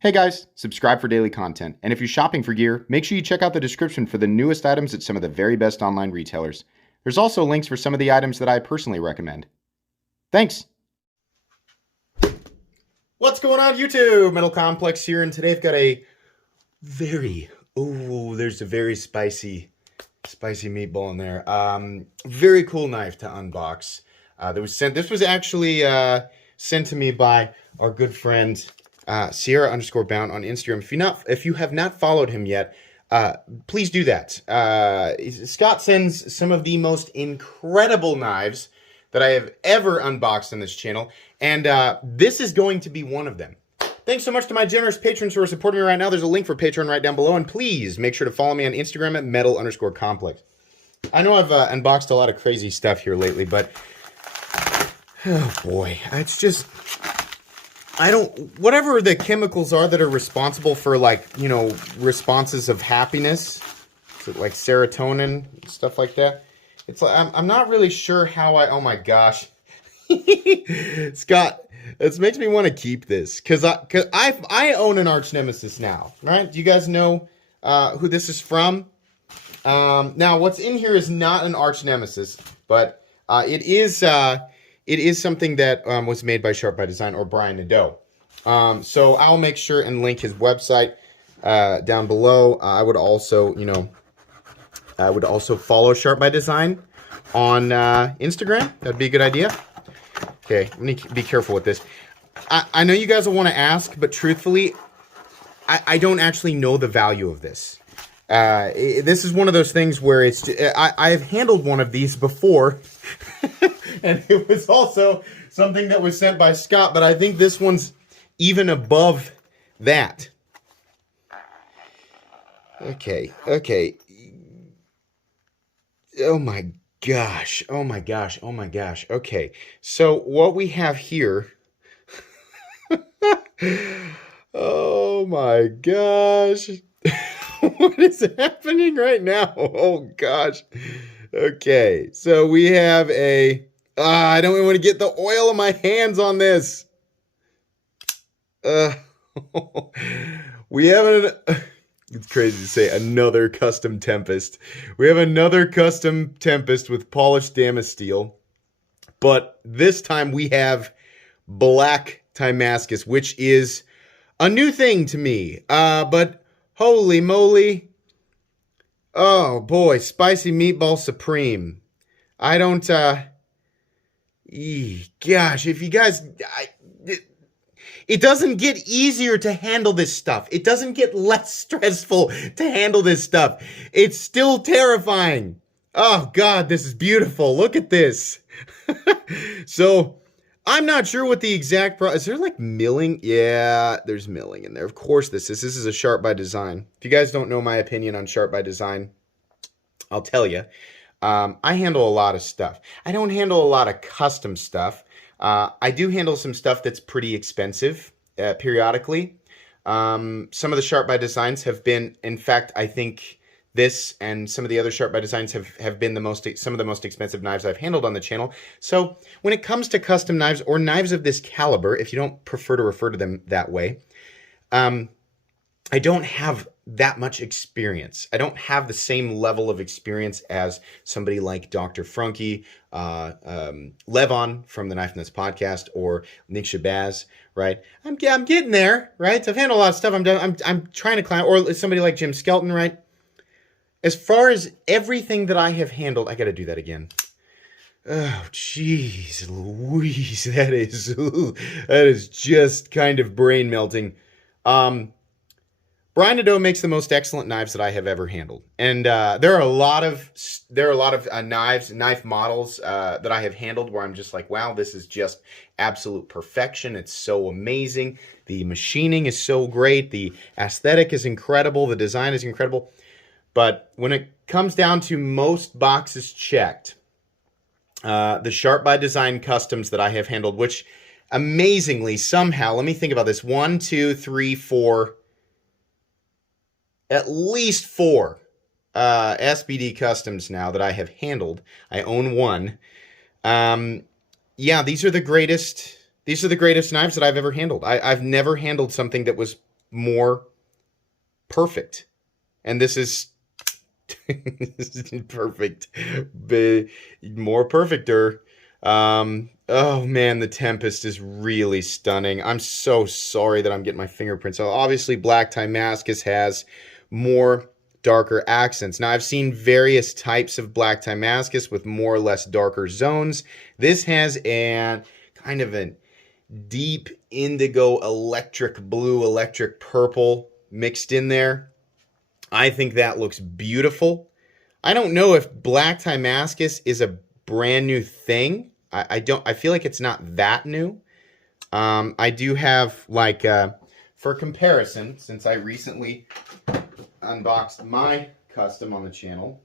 Hey guys, subscribe for daily content, and if you're shopping for gear, make sure you check out the description for the newest items at some of the very best online retailers. There's also links for some of the items that I personally recommend. Thanks! What's going on YouTube? Metal Complex here, and today I've got a there's a very spicy meatball in there. Very cool knife to unbox. This was actually sent to me by our good friend Sierra_bound on Instagram. If you have not followed him yet, please do that. Scott sends some of the most incredible knives that I have ever unboxed on this channel, and this is going to be one of them. Thanks so much to my generous patrons who are supporting me right now. There's a link for Patreon right down below, and please make sure to follow me on Instagram at metal_complex. I know I've unboxed a lot of crazy stuff here lately, but oh boy, it's just... whatever the chemicals are that are responsible for, like, you know, responses of happiness, like serotonin, stuff like that. It's like, I'm not really sure how oh my gosh. Scott, this makes me want to keep this, cause I own an arch nemesis now, right? Do you guys know, who this is from? Now what's in here is not an arch nemesis, but, it is something that was made by SHARPBYDESIGN or Brian Nadeau. So I'll make sure and link his website down below. I would also, follow SHARPBYDESIGN on Instagram. That'd be a good idea. Okay, let me be careful with this. I know you guys will want to ask, but truthfully, I don't actually know the value of this. This is one of those things where it's I've handled one of these before. And it was also something that was sent by Scott, but I think this one's even above that. Okay. Oh my gosh. Okay, so what we have here... oh my gosh. What is happening right now? Oh gosh. Okay, so we have a... I don't even want to get the oil of my hands on this. We have it's crazy to say another custom Tempest. We have another custom Tempest with polished Damasteel. But this time we have black Timascus, which is a new thing to me. But holy moly. Oh boy, spicy meatball supreme. I don't, gosh, if you guys, it doesn't get easier to handle this stuff. It doesn't get less stressful to handle this stuff. It's still terrifying. Oh God, this is beautiful. Look at this. So, I'm not sure what the exact is there like milling? Yeah, there's milling in there. Of course this is a SHARPBYDESIGN. If you guys don't know my opinion on SHARPBYDESIGN, I'll tell you. I handle a lot of stuff. I don't handle a lot of custom stuff. I do handle some stuff that's pretty expensive periodically. Some of the SHARPBYDESIGNs have been, in fact, I think this and some of the other SHARPBYDESIGNs have been some of the most expensive knives I've handled on the channel. So when it comes to custom knives or knives of this caliber, if you don't prefer to refer to them that way, I don't have that much experience. I don't have the same level of experience as somebody like Dr. Frunke, Levon from the Knife Nuts podcast, or Nick Shabazz, right? I'm getting there, right? I've handled a lot of stuff. I'm trying to climb, or somebody like Jim Skelton, right? As far as everything that I have handled, I got to do that again. Oh, jeez Louise, that is just kind of brain melting. Brian Nadeau makes the most excellent knives that I have ever handled, and there are a lot of knife models that I have handled where I'm just like, wow, this is just absolute perfection. It's so amazing. The machining is so great. The aesthetic is incredible. The design is incredible. But when it comes down to most boxes checked, the SHARPBYDESIGN customs that I have handled, which amazingly somehow, let me think about this, 1, 2, 3, 4, at least 4 SBD customs now that I have handled. I own one. Yeah, these are the greatest knives that I've ever handled. I've never handled something that was more perfect. And this is perfect. More perfecter. Oh man, the Tempest is really stunning. I'm so sorry that I'm getting my fingerprints. So obviously Black Timascus has more darker accents. Now I've seen various types of Black Timascus with more or less darker zones. This has a kind of a deep indigo, electric blue, electric purple mixed in there. I think that looks beautiful. I don't know if Black Timascus is a brand new thing. I feel like it's not that new. I do have, like, for comparison, since I recently unboxed my custom on the channel.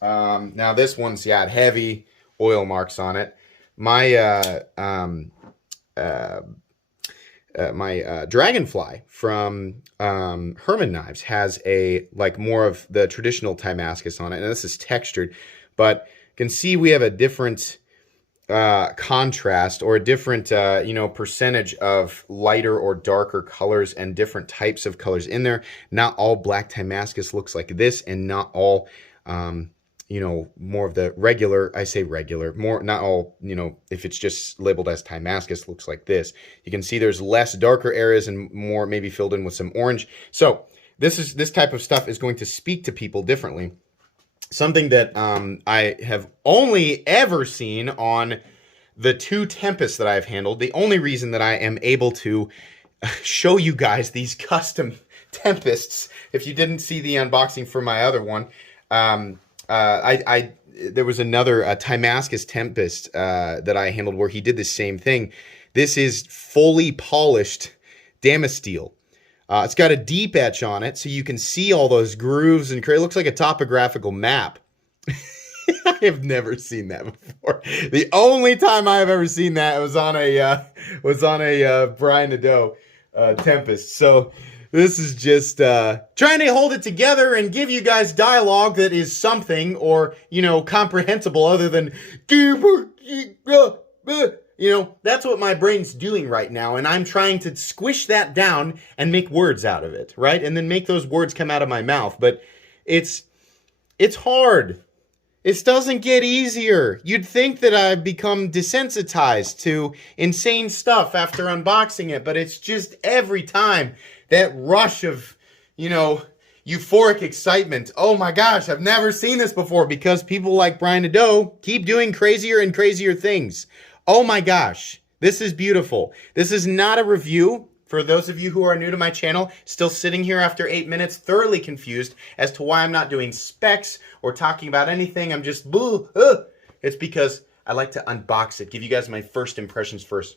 Now this one's got heavy oil marks on it. My my Dragonfly from Herman Knives has a more of the traditional Timascus on it, and this is textured, but you can see we have a different contrast, or a different percentage of lighter or darker colors and different types of colors in there. Not all Black Timascus looks like this, and not all more of the regular, I say regular, more, not all, if it's just labeled as Timascus, looks like this. You can see there's less darker areas and more maybe filled in with some orange. So this type of stuff is going to speak to people differently. Something that I have only ever seen on the 2 Tempests that I've handled. The only reason that I am able to show you guys these custom Tempests, if you didn't see the unboxing for my other one, there was another Timascus Tempest that I handled where he did the same thing. This is fully polished Damasteel. It's got a deep etch on it, so you can see all those grooves, and it looks like a topographical map. I have never seen that before. The only time I have ever seen that was on a Brian Nadeau Tempest. So this is just trying to hold it together and give you guys dialogue that is something, or comprehensible, other than that's what my brain's doing right now, and I'm trying to squish that down and make words out of it, right? And then make those words come out of my mouth. But it's hard. It doesn't get easier. You'd think that I've become desensitized to insane stuff after unboxing it, but it's just every time that rush of, euphoric excitement. Oh my gosh, I've never seen this before, because people like Brian Nadeau keep doing crazier and crazier things. Oh my gosh, this is beautiful. This is not a review. For those of you who are new to my channel, still sitting here after 8 minutes, thoroughly confused as to why I'm not doing specs or talking about anything. I'm just, it's because I like to unbox it, give you guys my first impressions first.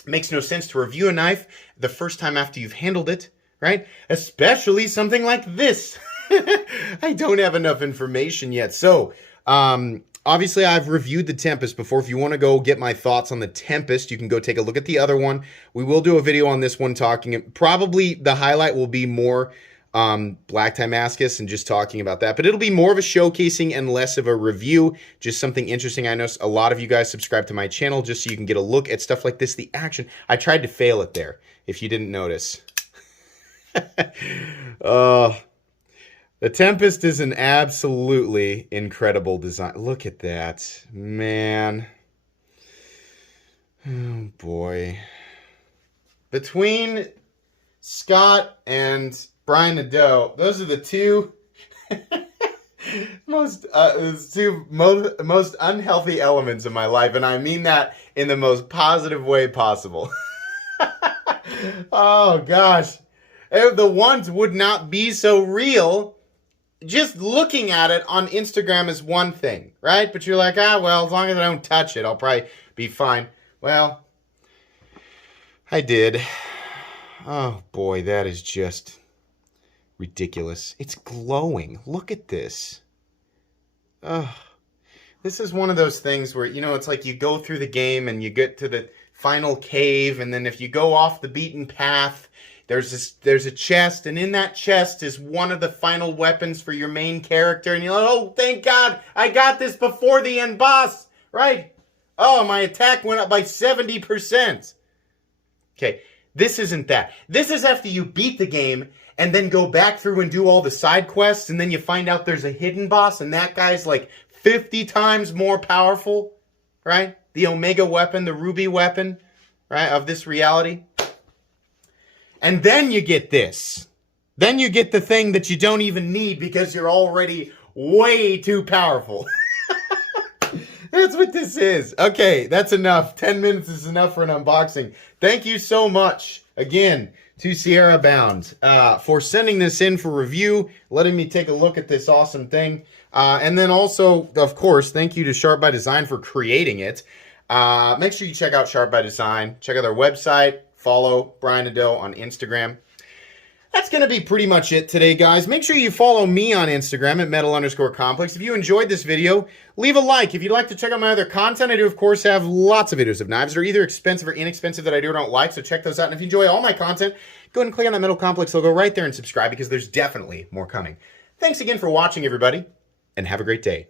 It makes no sense to review a knife the first time after you've handled it, right? Especially something like this. I don't have enough information yet. So, obviously, I've reviewed the Tempest before. If you want to go get my thoughts on the Tempest, you can go take a look at the other one. We will do a video on this one talking. Probably the highlight will be more Black Timascus and just talking about that. But it'll be more of a showcasing and less of a review. Just something interesting. I know a lot of you guys subscribe to my channel just so you can get a look at stuff like this, the action. I tried to fail it there, if you didn't notice. The Tempest is an absolutely incredible design. Look at that, man. Oh, boy. Between Scott and Brian Nadeau, those are the two most unhealthy elements of my life, and I mean that in the most positive way possible. Oh, gosh. If the ones would not be so real, just looking at it on Instagram is one thing, right? But you're like, well, as long as I don't touch it, I'll probably be fine. Well, I did. Oh, boy, that is just ridiculous. It's glowing. Look at this. Oh, this is one of those things where, it's like you go through the game and you get to the final cave, and then if you go off the beaten path, there's a chest, and in that chest is one of the final weapons for your main character, and you're like, oh, thank God, I got this before the end boss, right? Oh, my attack went up by 70%. Okay, This isn't that. This is after you beat the game and then go back through and do all the side quests, and then you find out there's a hidden boss, and that guy's like 50 times more powerful, right? The Omega weapon, the Ruby weapon, right, of this reality. And then you get this. Then you get the thing that you don't even need because you're already way too powerful. That's what this is. Okay, that's enough. 10 minutes is enough for an unboxing. Thank you so much, again, to Sierra Bound for sending this in for review, letting me take a look at this awesome thing. And then also, of course, thank you to SHARPBYDESIGN for creating it. Make sure you check out SHARPBYDESIGN. Check out their website. Follow Brian Nadeau on Instagram. That's going to be pretty much it today, guys. Make sure you follow me on Instagram at metal_complex. If you enjoyed this video, leave a like. If you'd like to check out my other content, I do, of course, have lots of videos of knives that are either expensive or inexpensive that I do or don't like, so check those out. And if you enjoy all my content, go ahead and click on that Metal Complex logo right there and subscribe because there's definitely more coming. Thanks again for watching, everybody, and have a great day.